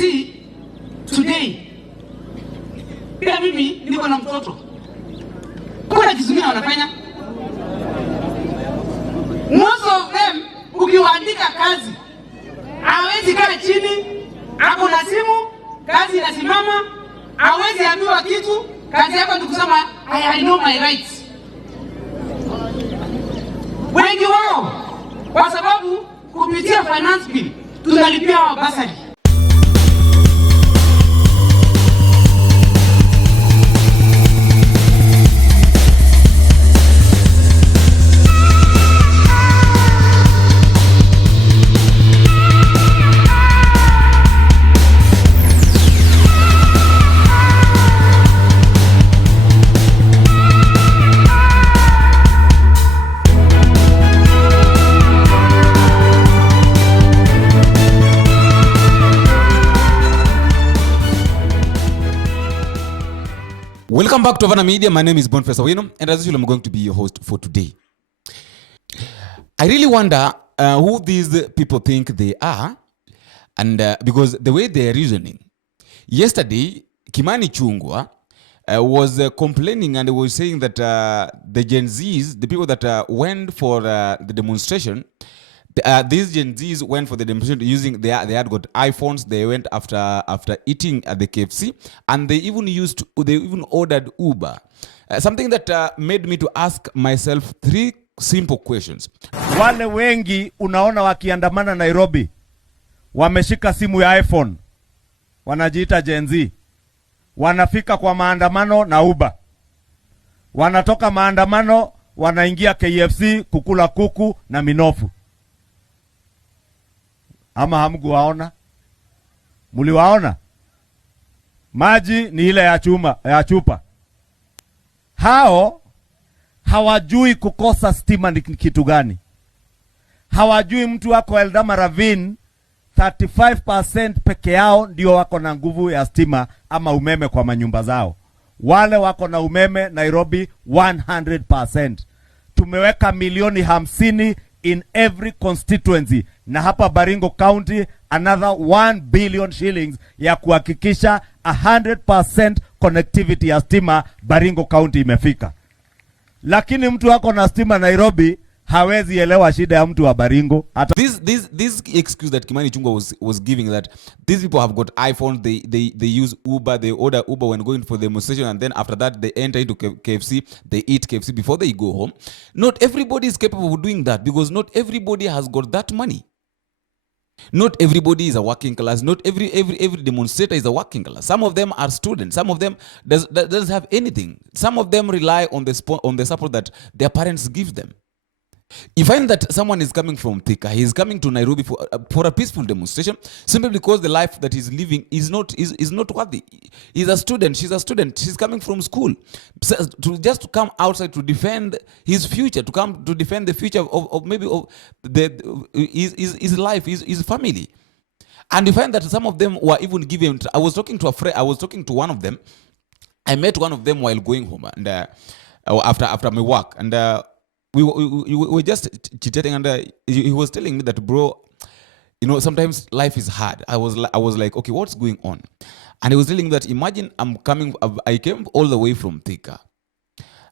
see today, pia mimi niko na mtoto. Kuna kitu gani wanafanya? Most of them ukiwaandika kazi, hawezi kaa chini, ako na simu, kazi inasimama, hawezi ambiwa kitu, kazi yako ni kusema I know my rights. Wengi wao kwa sababu kupitia finance bill tunalipia wa basari. Welcome back to Havana Media. My name is Boniface Awino, and as usual, I'm going to be your host for today. I really wonder who these people think they are, and because the way they are reasoning. Yesterday, Ichungwa was complaining and was saying that the Gen Zs, the people that went for the demonstration, these Gen Zs went for the demonstration using they had got iPhones. They went after eating at the KFC, and they even ordered Uber. Something that made me to ask myself three simple questions. Wale wengi unaona wakiandamana Nairobi wameshika simu ya iPhone, wanajiita Gen Z, wanafika kwa maandamano na Uber, wanatoka maandamano wanaingia KFC kukula kuku na minofu. Ama hamkuwaona? Muliwaona? Maji ni ile ya chupa. Hao hawajui kukosa stima ni kitu gani. Hawajui mtu wako Eldama Ravine 35% peke yao ndio wako na nguvu ya stima ama umeme kwa manyumba zao. Wale wako na umeme Nairobi 100%. Tumeweka milioni 50 in every constituency, na hapa Baringo County another 1 billion shillings ya kuhakikisha 100% connectivity ya stima Baringo County imefika. Lakini mtu wako na stima Nairobi hawezi elewa shida ya mtu wa Baringo. This excuse that Ichungwa was giving, that these people have got iPhones, they use Uber, they order Uber when going for the demonstration, and then after that they enter into KFC, they eat KFC before they go home. Not everybody is capable of doing that, because not everybody has got that money. Not everybody is a working class. Not every demonstrator is a working class. Some of them are students. Some of them doesn't have anything. Some of them rely on the support that their parents give them. You find that someone is coming from Thika, he is coming to Nairobi for a peaceful demonstration, simply because the life that he's living is not worthy. He's a student, she's a student, she's coming from school, to come outside to defend his future, to defend the future of his life, his family. And you find that some of them were even given. I was talking to one of them. I met one of them while going home, and after my work, and we were just chit-chatting, and he was telling me that, bro, sometimes life is hard. I was like, okay, what's going on? And he was telling me that, imagine I came all the way from Thika,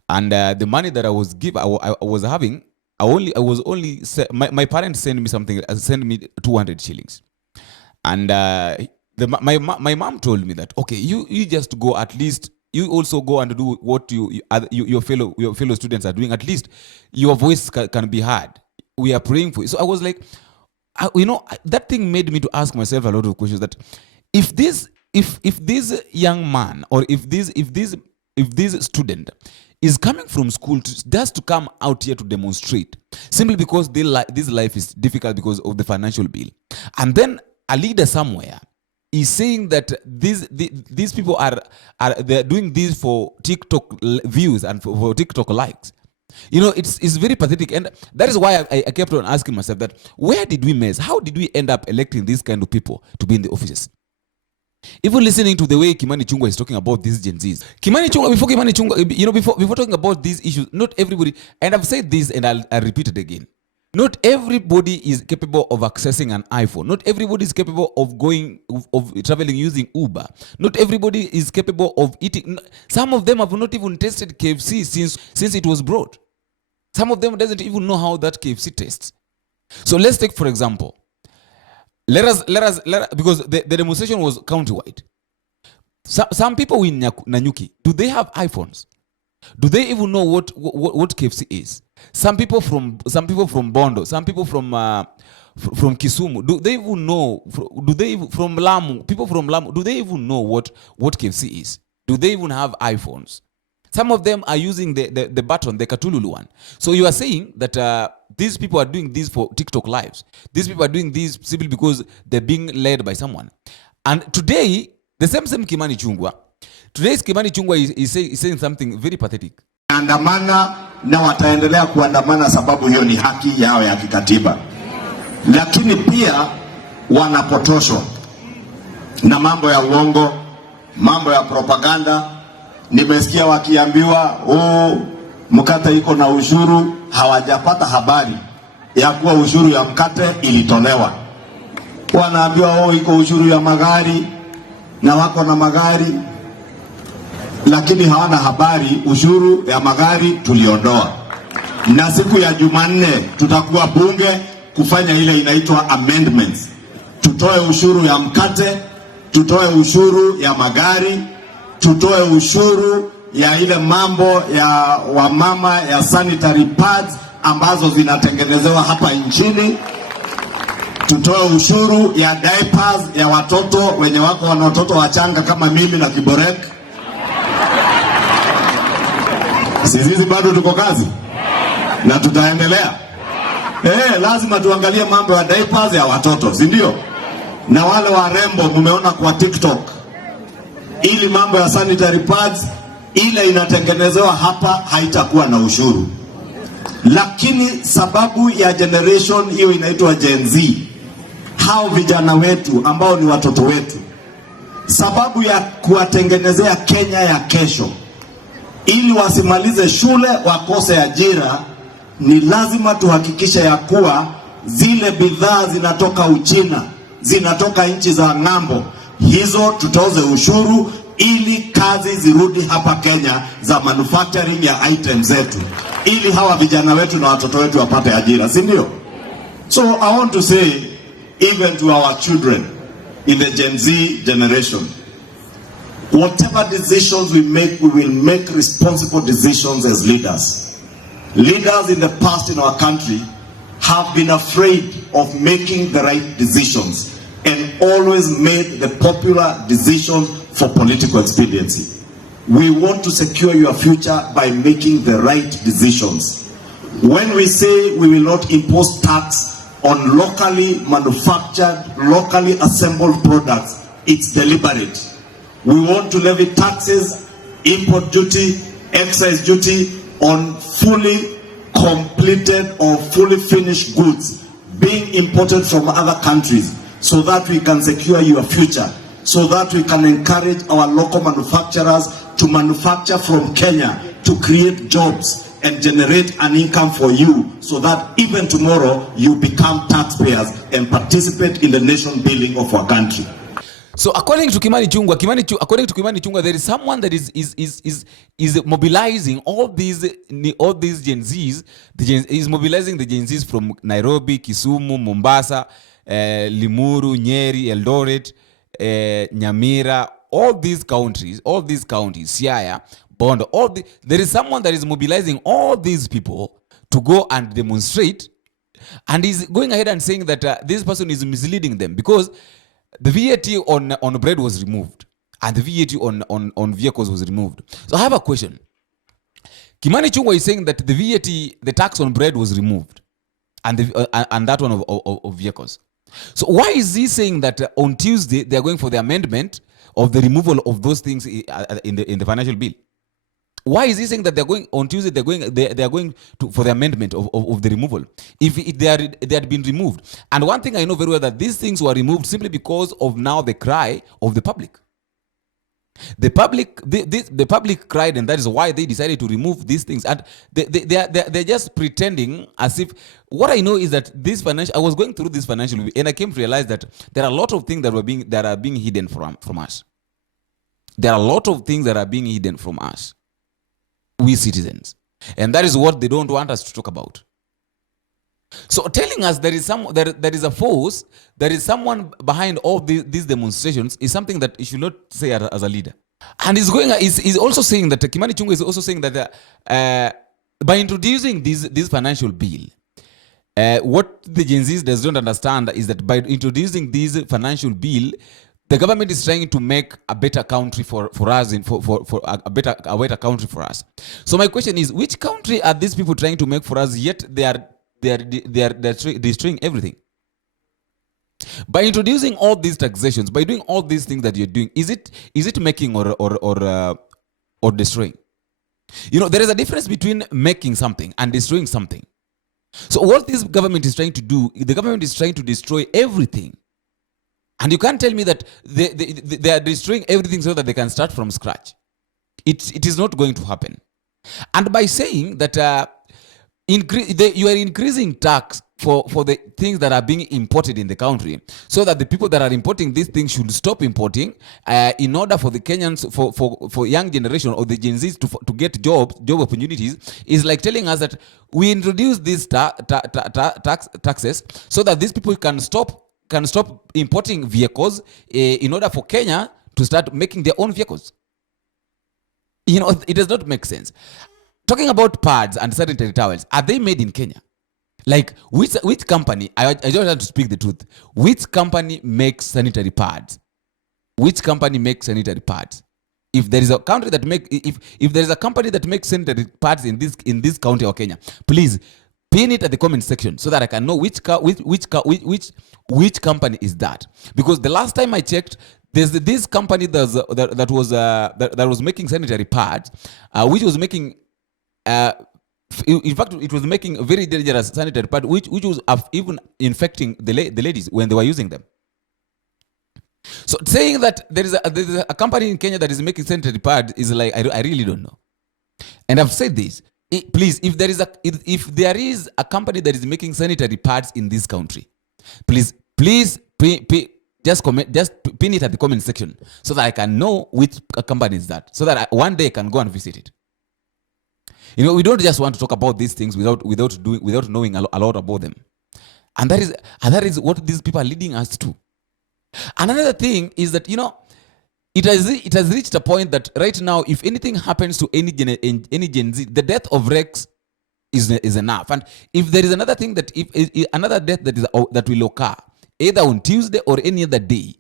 and the money that I was having, my parents sent me 200 shillings, and my mom told me that, okay, you just go, at least you also go and do what your fellow students are doing. At least your voice can be heard. We are praying for you. So I was like, that thing made me to ask myself a lot of questions. That if this young man, or if this student is coming from school just to come out here to demonstrate, simply because this life is difficult because of the financial bill, and then a leader somewhere is saying that these people they're doing this for TikTok views and for TikTok likes. It's very pathetic, and that is why I kept on asking myself that, where did we mess? How did we end up electing these kind of people to be in the offices? Even listening to the way Ichungwa is talking about these Gen Zs. Before talking about these issues, not everybody, and I've said this and I'll repeat it again. Not everybody is capable of accessing an iPhone. Not everybody is capable of going, of traveling using Uber. Not everybody is capable of eating. Some of them have not even tasted KFC since it was brought. Some of them doesn't even know how that KFC tastes. So let's take, for example, let us because the demonstration was countywide. Some people in Nanyuki, do they have iPhones? Do they even know what KFC is? Some people from Bondo, some people from Kisumu, do they even know? From Lamu, people from Lamu, do they even know what KFC is? Do they even have iPhones? Some of them are using the button, the Katululu one. So you are saying that these people are doing this for TikTok lives. These people are doing this simply because they're being led by someone. And today, the same Kimani Ichungwa, today's Kimani Ichungwa is saying something very pathetic. Andamana na wataendelea kuandamana sababu hiyo ni haki yao ya kikatiba. Lakini pia wanapotoshwa na mambo ya uongo, mambo ya propaganda. Nimesikia wakiambiwa mkate iko na ushuru, hawajapata habari ya kuwa ushuru ya mkate ilitolewa. Wanaambiwa iko ushuru ya magari na wako na magari, lakini hawana habari ushuru ya magari tuliondoa. Na siku ya Jumanne tutakuwa bunge kufanya ile inaitwa amendments. Tutoe ushuru ya mkate, tutoe ushuru ya magari, tutoe ushuru ya ile mambo ya wamama ya sanitary pads ambazo zinatengenezewa hapa nchini. Tutoe ushuru ya diapers ya watoto wenye wako wana watoto wachanga kama mimi na Kiborek. Sisi bado tuko kazi na tutaendelea. Lazima tuangalie mambo ya diapers ya watoto, si ndio? Na wale warembo mumeona kwa TikTok, ili mambo ya sanitary pads ile inatengenezewa hapa haitakuwa na ushuru. Lakini sababu ya generation hiyo inaitwa Gen Z, hao vijana wetu ambao ni watoto wetu, sababu ya kuwatengenezea Kenya ya kesho ili wasimalize shule wakose ajira, ni lazima tuhakikishe ya kuwa zile bidhaa zinatoka Uchina, zinatoka nchi za ng'ambo, hizo tutoze ushuru ili kazi zirudi hapa Kenya za manufacturing ya items zetu, ili hawa vijana wetu na watoto wetu wapate ajira, si ndio? So I want to say, even to our children in the Gen Z generation, whatever decisions we will make responsible decisions as leaders. Leaders in the past in our country have been afraid of making the right decisions and always made the popular decisions for political expediency. We want to secure your future by making the right decisions. When we say we will not impose tax on locally manufactured, locally assembled products, it's deliberate. We want to levy taxes, import duty, excise duty on fully completed or fully finished goods being imported from other countries, so that we can secure your future, so that we can encourage our local manufacturers to manufacture from Kenya, to create jobs and generate an income for you, so that even tomorrow you become taxpayers and participate in the nation building of our country. So according to Kimani Ichungwa, there is someone that is mobilizing all these Gen Zs. Is mobilizing the Gen Zs from Nairobi, Kisumu, Mombasa, Limuru, Nyeri, Eldoret, Nyamira, all these counties, Siaya, Bondo, there is someone that is mobilizing all these people to go and demonstrate, and is going ahead and saying that this person is misleading them because the VAT on bread was removed and the VAT on vehicles was removed. So I have a question. Kimani Ichungwa is saying that the VAT, the tax on bread was removed and that one of vehicles. So why is he saying that on Tuesday they are going for the amendment of the removal of those things in the financial bill? Why is he saying that they're going on Tuesday? They are going for the amendment of the removal if they had been removed. And one thing I know very well, that these things were removed simply because of now the cry of the public. The public cried, and that is why they decided to remove these things. And they're just pretending as if. What I know is that I was going through this financial, and I came to realize that there are a lot of things that are being hidden from us. There are a lot of things that are being hidden from us, we citizens, and that is what they don't want us to talk about. So telling us there is a force, there is someone behind all these demonstrations is something that you should not say as a leader. And he's also saying that Kimani Ichungwa is also saying that by introducing this financial bill, what the Gen Zs does not understand is that by introducing this financial bill, the government is trying to make a better country for us, for a better country for us. So my question is, which country are these people trying to make for us, yet they are destroying everything? By introducing all these taxations, by doing all these things that you're doing, is it making or destroying? You know, there is a difference between making something and destroying something. So what this government is trying to do, the government is trying to destroy everything. And you can't tell me that they are destroying everything so that they can start from scratch. It is not going to happen. And by saying that you are increasing tax for the things that are being imported in the country, so that the people that are importing these things should stop importing, in order for the Kenyans, for young generation or the Gen Zs to get job opportunities, is like telling us that we introduce these taxes so that these people can stop importing vehicles, in order for Kenya to start making their own vehicles. You know, it does not make sense. Talking about pads and sanitary towels, are they made in Kenya? Like, which company, I just have to speak the truth, which company makes sanitary pads? Which company makes sanitary pads? If there is a country that if there is a company that makes sanitary pads in this county of Kenya, please pin it at the comment section so that I can know which company is that. Because the last time I checked, there's this company that was making sanitary pads, which was making in fact, it was making a very dangerous sanitary pad, which was even infecting the ladies when they were using them. So saying that there is a company in Kenya that is making sanitary pads is like, I really don't know. And I've said this. Please, if there is a company that is making sanitary pads in this country, please just pin it at the comment section so that I can know which company is that, so that one day I can go and visit it. You know, we don't just want to talk about these things without knowing a lot about them, and that is what these people are leading us to. Another thing is that, you know, it has reached a point that right now, if anything happens to any Gen Z, the death of Rex is enough. And if there is another thing if another death that will occur either on Tuesday or any other day,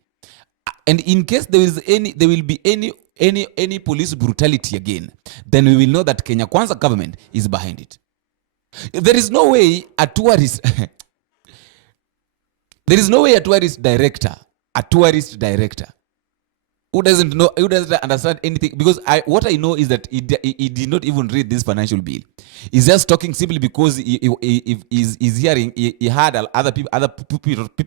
and in case there will be any police brutality again, then we will know that Kenya Kwanza government is behind it. There is no way a tourist director who doesn't understand anything, because what I know is that he did not even read this financial bill. He's just talking simply because he's hearing, he heard other people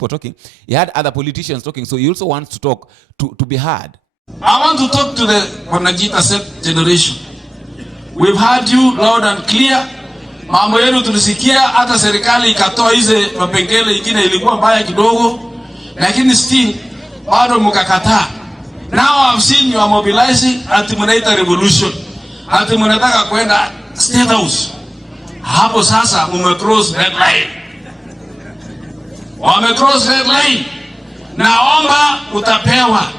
talking, he had other politicians talking, so he also wants to talk to be heard. I want to talk to the Wanajita set generation. We've heard you loud and clear. Mambo yenu tulisikia, hata serikali ikatoa hizo mapengele ingine ilikuwa mbaya kidogo, lakini still bado mkakataa. Now I've seen you are mobilizing ati mnaita revolution. Ati mnataka kwenda State House. Hapo sasa cross red line. Cross red line. Naomba utapewa.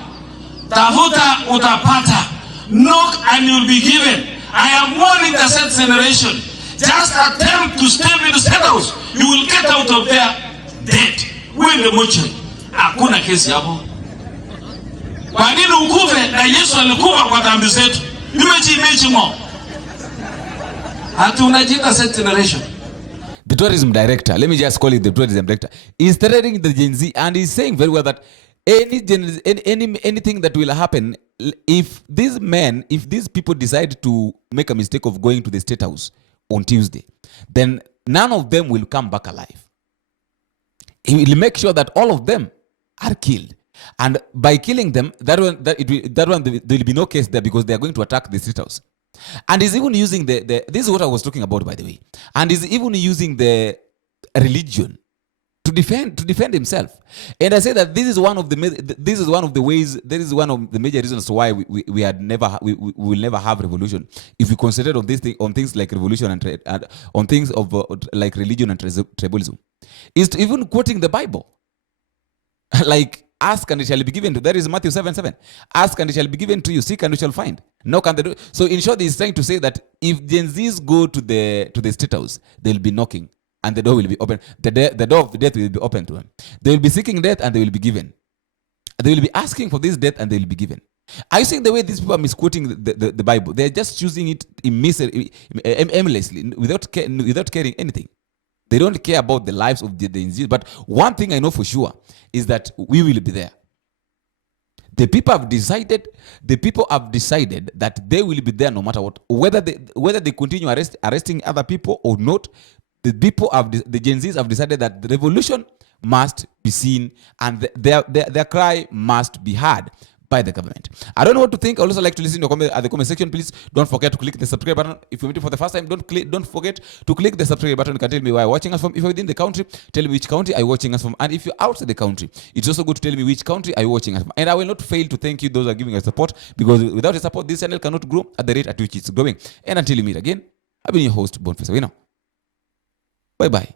Tafuta utapata. Knock and you'll be given. I am warning the set generation. Just attempt to step into State House, you will get out of there dead. Wewe ndio mocho. Hakuna kesi hapo. Kwa nini ukufe na Yesu alikufa kwa dhambi zetu? Nimechi mo. Hatu unajiita set generation. The tourism director, let me just call it the tourism director, is threatening the Gen Z, and he's saying very well that anything that will happen if these people decide to make a mistake of going to the State House on Tuesday, then none of them will come back alive. He will make sure that all of them are killed. And by killing them, there will be no case there because they are going to attack the state house. And he's even using this is what I was talking about, by the way. And he's even using the religion to defend himself. And I say that this is one of the ways, there is one of the major reasons why we will never have revolution if we concentrate on things like revolution and on things of like religion and tribalism. Is to even quoting the Bible. Like, ask and it shall be given to you. That is Matthew 7:7. Ask and it shall be given to you. Seek and you shall find. Knock and the door. So in short, he's trying to say that if Gen Zs go to the state house, they'll be knocking and the door will be open. The door of death will be open to them. They will be seeking death and they will be given. They will be asking for this death and they will be given. Are you seeing the way these people are misquoting the Bible? They're just choosing it aimlessly without caring anything. They don't care about the lives of the Gen Zs. But one thing I know for sure is that we will be there. The people have decided that they will be there no matter what. Whether they continue arresting other people or not, the Gen Zs have decided that the revolution must be seen and their cry must be heard by the government. I don't know what to think. I also like to listen to the comment section. Please don't forget to click the subscribe button. If you're meeting for the first time, don't forget to click the subscribe button. You can tell me where you're watching us from. If you're within the country, tell me which country are you watching us from. And if you're outside the country, it's also good to tell me which country are you watching us from. And I will not fail to thank you, those who are giving us support, because without your support, this channel cannot grow at the rate at which it's growing. And until you meet again, I've been your host, Boniface Awino. Bye-bye.